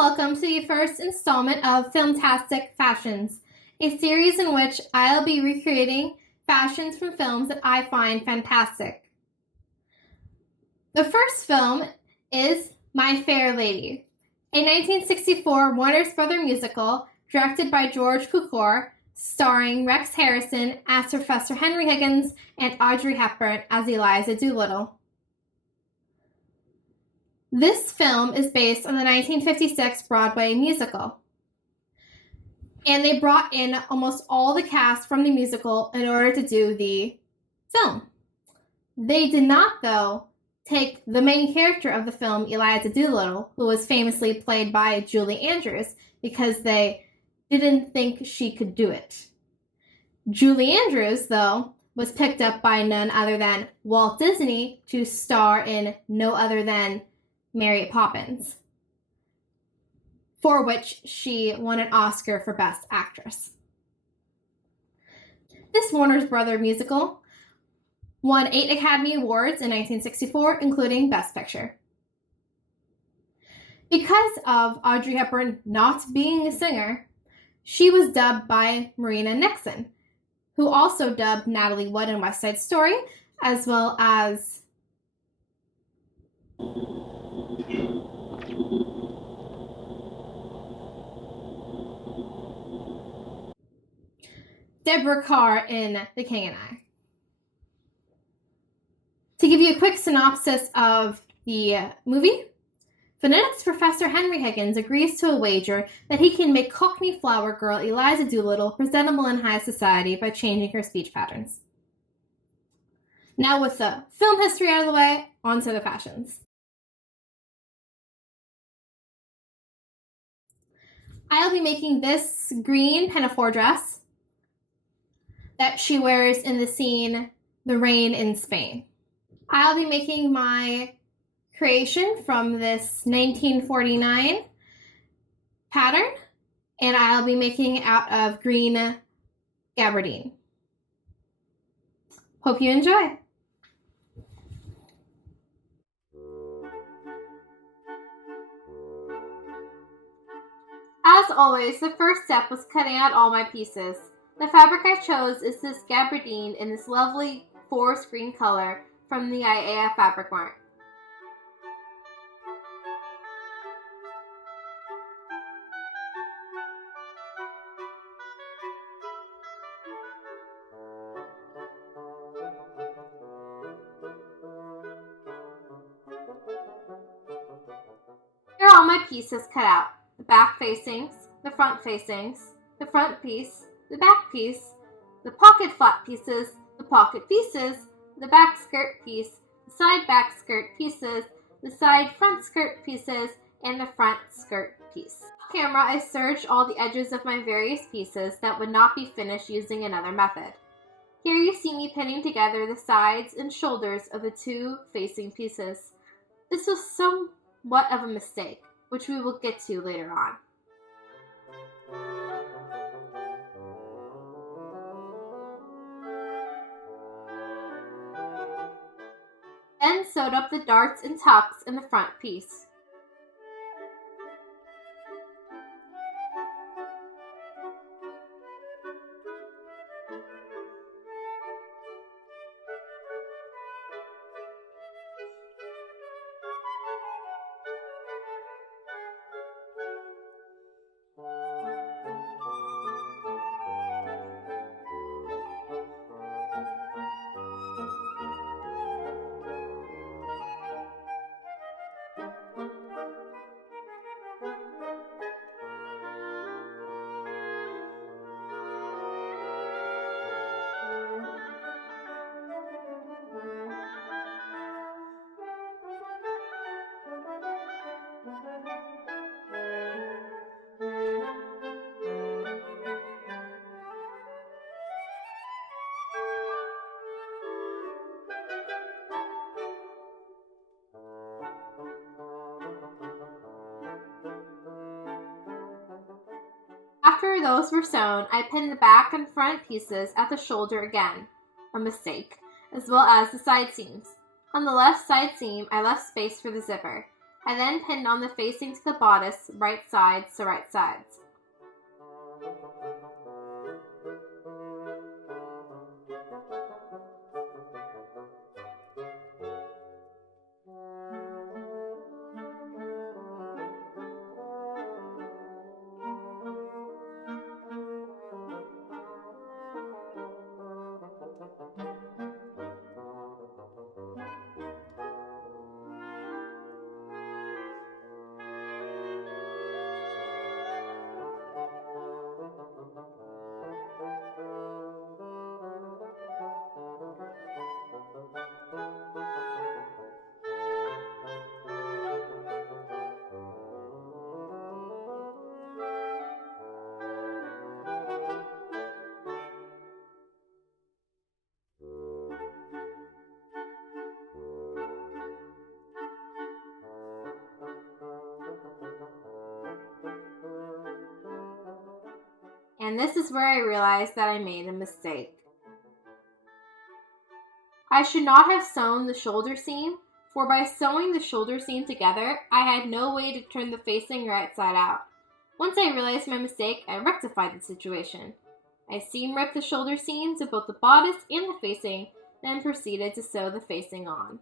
welcome to the first installment of Filmtastic Fashions, a series in which I'll be recreating fashions from films that I find fantastic. The first film is My Fair Lady, a 1964 Warner Brothers musical directed by George Cukor, starring Rex Harrison as Professor Henry Higgins and Audrey Hepburn as Eliza Doolittle. This film is based on the 1956 Broadway musical, and they brought in almost all the cast from the musical in order to do the film. They did not, though, take the main character of the film, Eliza Doolittle, who was famously played by Julie Andrews, because they didn't think she could do it. Julie Andrews, though, was picked up by none other than Walt Disney to star in no other than Mary Poppins, for which she won an Oscar for Best Actress. This Warner Brothers musical won 8 Academy Awards in 1964, including Best Picture. Because of Audrey Hepburn not being a singer, she was dubbed by Marina Nixon, who also dubbed Natalie Wood in West Side Story, as well as Deborah Carr in The King and I. To give you a quick synopsis of the movie, phonetics professor Henry Higgins agrees to a wager that he can make Cockney flower girl Eliza Doolittle presentable in high society by changing her speech patterns. Now with the film history out of the way, on to the fashions. I'll be making this green Pinafore dress that she wears in the scene The Rain in Spain. I'll be making my creation from this 1949 pattern, and I'll be making it out of green Gabardine. Hope you enjoy. As always, the first step was cutting out all my pieces. The fabric I chose is this Gabardine in this lovely forest green color from the Aiea fabric mart. Here are all my pieces cut out. The back facings, the front facings, the front piece, the back piece, the pocket flap pieces, the pocket pieces, the back skirt piece, the side back skirt pieces, the side front skirt pieces, and the front skirt piece. Off camera, I serged all the edges of my various pieces that would not be finished using another method. Here you see me pinning together the sides and shoulders of the two facing pieces. This was somewhat of a mistake, which we will get to later on. Then sewed up the darts and tucks in the front piece. After those were sewn, I pinned the back and front pieces at the shoulder again, a mistake, as well as the side seams. On the left side seam, I left space for the zipper. I then pinned on the facing to the bodice, right sides to right sides. And this is where I realized that I made a mistake. I should not have sewn the shoulder seam, for by sewing the shoulder seam together, I had no way to turn the facing right side out. Once I realized my mistake, I rectified the situation. I seam ripped the shoulder seams of both the bodice and the facing, then proceeded to sew the facing on.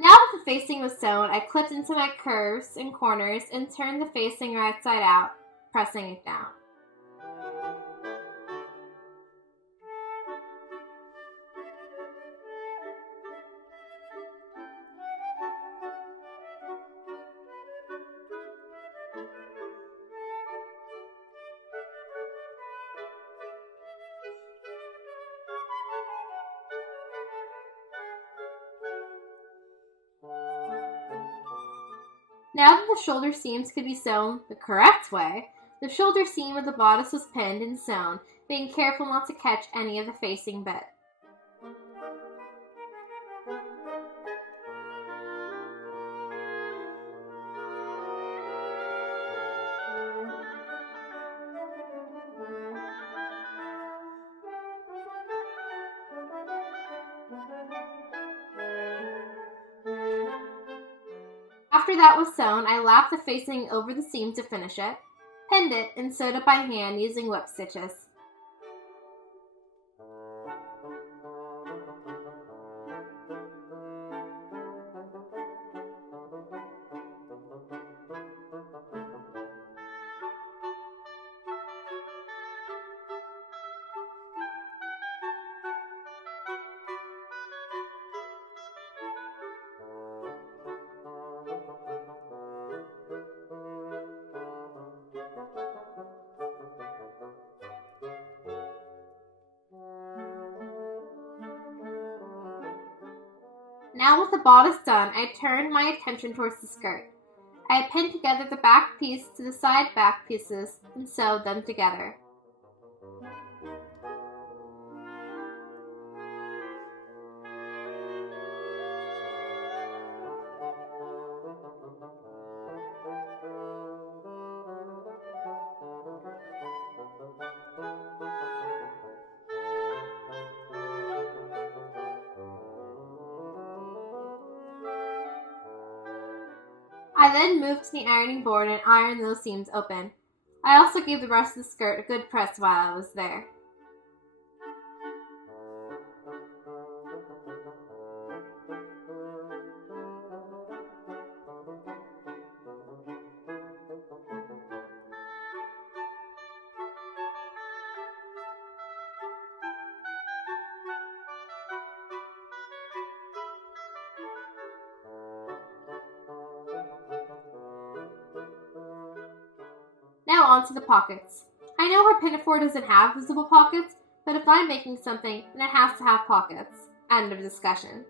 Now that the facing was sewn, I clipped into my curves and corners and turned the facing right side out, pressing it down. Now that the shoulder seams could be sewn the correct way, the shoulder seam of the bodice was pinned and sewn, being careful not to catch any of the facing bit. After that was sewn, I lapped the facing over the seam to finish it, pinned it, and sewed it by hand using whip stitches. Now with the bodice done, I turned my attention towards the skirt. I pinned together the back piece to the side back pieces and sewed them together. I then moved to the ironing board and ironed those seams open. I also gave the rest of the skirt a good press while I was there. Now on to the pockets. I know her Pinafore doesn't have visible pockets, but if I'm making something, then it has to have pockets. End of discussion.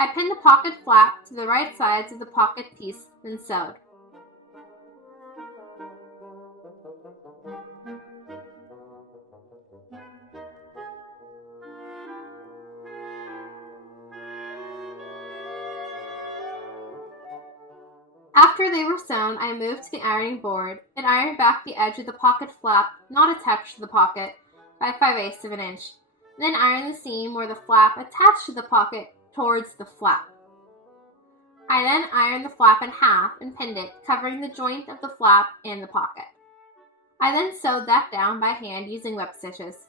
I pinned the pocket flap to the right sides of the pocket piece, then sewed. After they were sewn, I moved to the ironing board and ironed back the edge of the pocket flap not attached to the pocket by 5/8 of an inch. Then ironed the seam where the flap attached to the pocket towards the flap. I then ironed the flap in half and pinned it, covering the joint of the flap and the pocket. I then sewed that down by hand using whip stitches.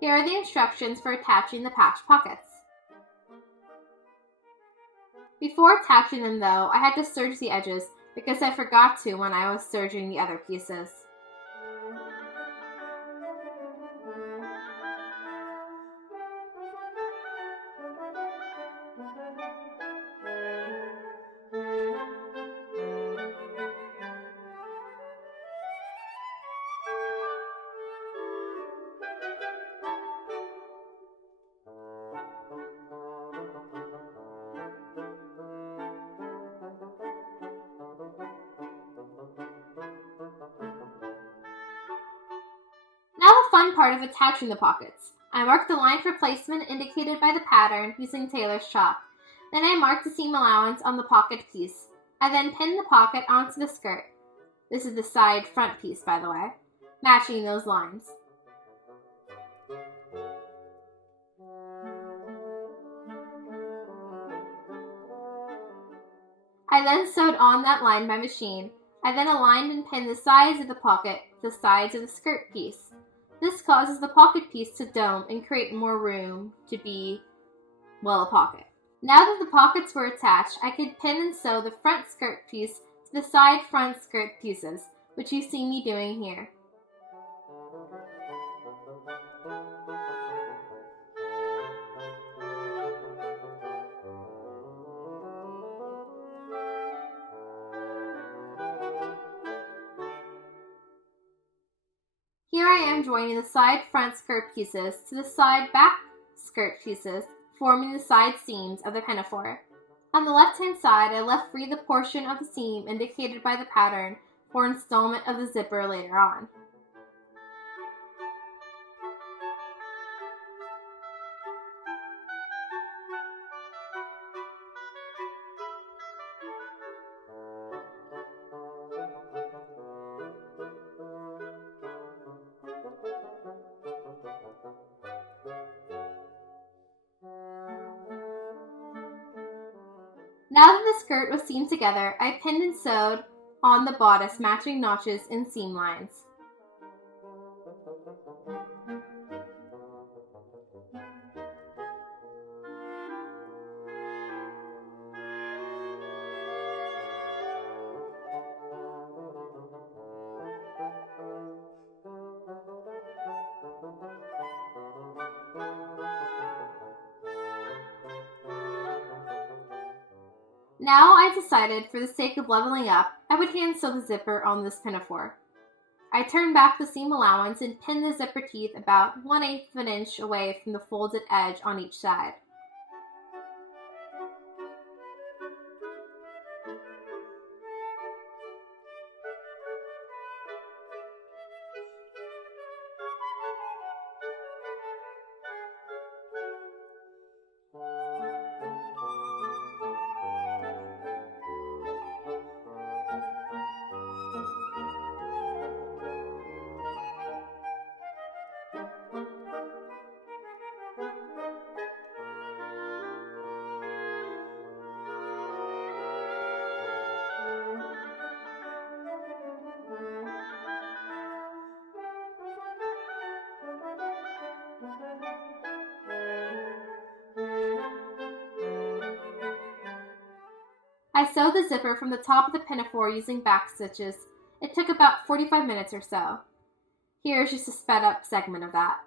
Here are the instructions for attaching the patch pockets. Before attaching them though, I had to serge the edges because I forgot to when I was serging the other pieces. Now the fun part of attaching the pockets. I marked the line for placement indicated by the pattern using tailor's chalk. Then I marked the seam allowance on the pocket piece. I then pinned the pocket onto the skirt. This is the side front piece, by the way, matching those lines. I then sewed on that line by machine. I then aligned and pinned the sides of the pocket to the sides of the skirt piece. This causes the pocket piece to dome and create more room to be, well, a pocket. Now that the pockets were attached, I could pin and sew the front skirt piece to the side front skirt pieces, which you see me doing here. Here I am joining the side front skirt pieces to the side back skirt pieces, forming the side seams of the pinafore. On the left-hand side, I left free the portion of the seam indicated by the pattern for installment of the zipper later on. Now that the skirt was seamed together, I pinned and sewed on the bodice matching notches and seam lines. Now I decided, for the sake of leveling up, I would hand sew the zipper on this pinafore. I turned back the seam allowance and pinned the zipper teeth about 1/8 of an inch away from the folded edge on each side. I sewed the zipper from the top of the pinafore using back stitches It took about 45 minutes or so. Here's just a sped up segment of that.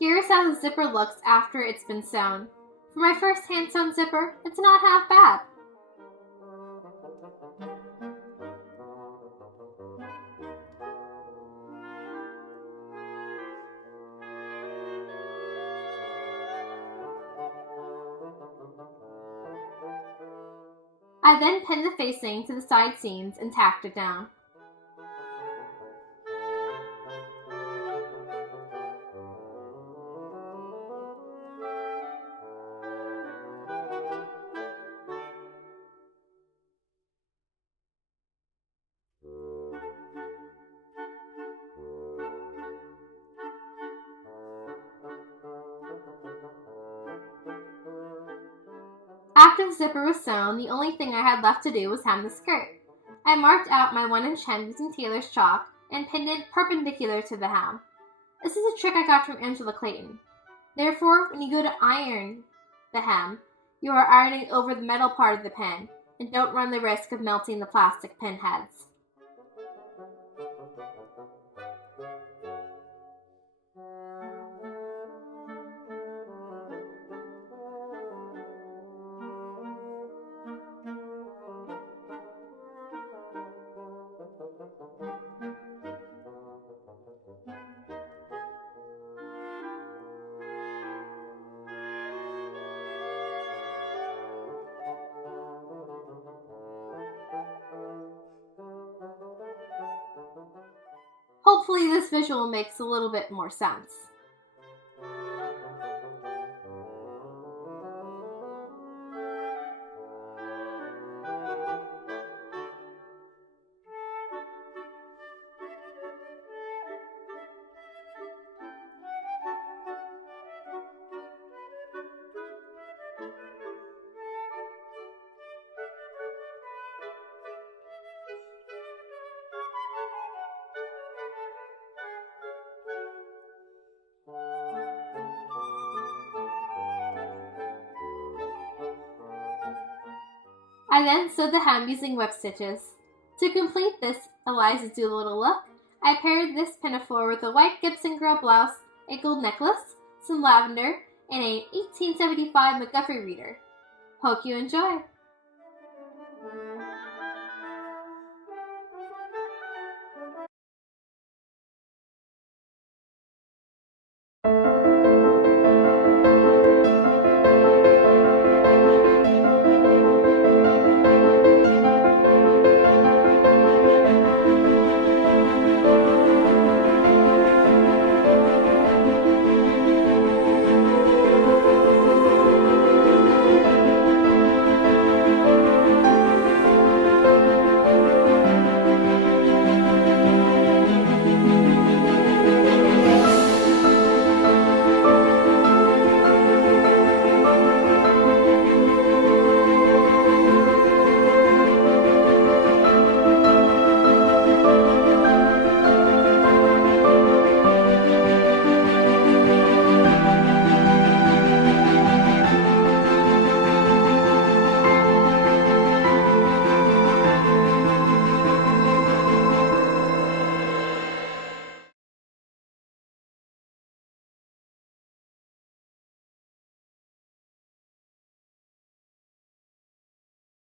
Here's how the zipper looks after it's been sewn. For my first hand-sewn zipper, it's not half bad. I then pinned the facing to the side seams and tacked it down. After the zipper was sewn, the only thing I had left to do was hem the skirt. I marked out my 1-inch hem using tailor's chalk and pinned it perpendicular to the hem. This is a trick I got from Angela Clayton. Therefore, when you go to iron the hem, you are ironing over the metal part of the pin, and don't run the risk of melting the plastic pin heads. Hopefully this visual makes a little bit more sense. I then sewed the hem using whip stitches. To complete this Eliza's Doolittle look, I paired this pinafore with a white Gibson girl blouse, a gold necklace, some lavender, and a 1875 McGuffey reader. Hope you enjoy!